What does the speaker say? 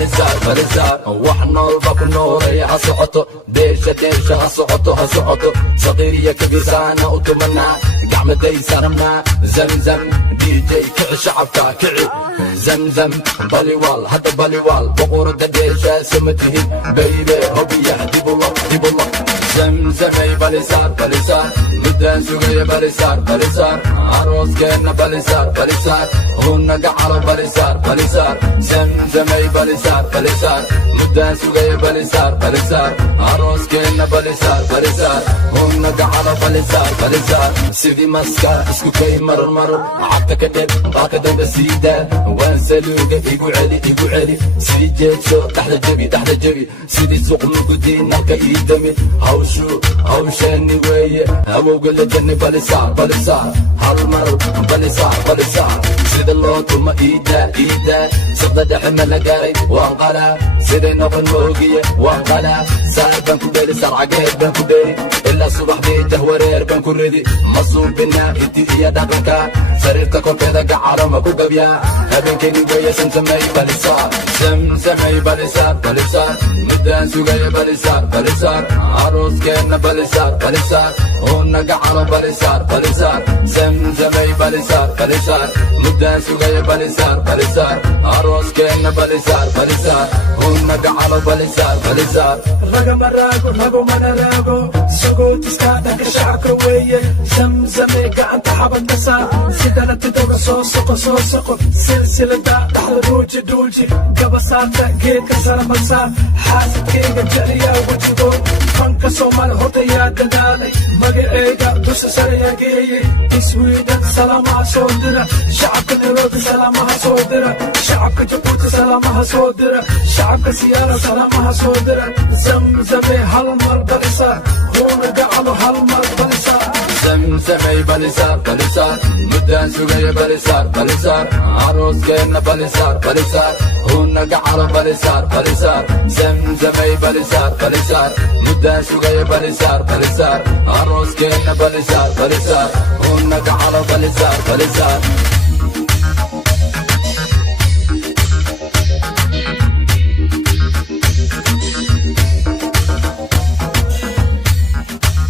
balisaar balisaar wax noolba ku nooleeya ha socoto deesha deesha ha socoto ha socoto saqiir iyo kabisaana u tumanaa gacmadaysa rabnaa zamzam dj kici shacabka kici zamzam baliwaal hadda baliwaal boqorada deeshaasa ma tihid baybe hobiya dibullah zamzamay balisaar balisaar midaan sugaya balisaar balisaar arooskeena balisaar balisaar hunaga calo balisaar balisaar zamzamay balisaar balisaar midaan sugaya balisaar balisaar arooskeena balisaar balisaar hunaga calo balisaar balisaar sidii maska isku kay marar marar cabta ka dheb baaka damba siida waan saluuga igu celi sii jeedso dhaxda jebi sidii suqmugudiinalka ii dami hawsheeni weeye awowga la janni balisaar balisaar hal mar balisaar sida loo tuma iidaa sabda dhexe ma la gaaray waan qalaa siday noqon ma ogiye waan qalaa saar baan ku dheli sarcageed baan ku dheli ilaa subaxdii jahwareer baan ku ridi ma suubinaa hiddi iyo dhaqanka sariirta korkeeda gacalo ma ku gabyaa habeenkeeni weeye samsamay balisaar balisaar midaan sugaya balisaar balisaar arooskeena balisaar balisaar hunaga calo balisaar balisaar zamzamay balisaar balisaar midaan sugaya balisaar balisaar arooskeena balisaar balisaar hunaga calo balisaar balisaar ragama rago mana raago sagootiska dhanka shacabka weeye zamzamay gacanta xabadka saar sidana tidoga soo soqo silsilada dhaxda dhuuji gabasaarta geedka saramarsaar xaasidkayga jecliyaa wejigood fanka soomaali hortayaa dadaalay magaceega dusha sarayaa geeyey iswiidhan salaamaha soo dira shacabka nairobi salaamaha soo dira shacabka jabuuti salaamaha soo dira shacabka siyaara salaamaha soo dira zamzame hal mar balisaar hunaga calo hal mar balisaar zamzamay balisaar balisaar midaan sugaya balisaar balisaar arooskeena balisaar balisaar hunaga calo balisaar balisaar zamzamay balisaar balisaar midaan sugaya balisaar balisaar arooskeena balisaar balisaar hunaga calo balisaar balisaar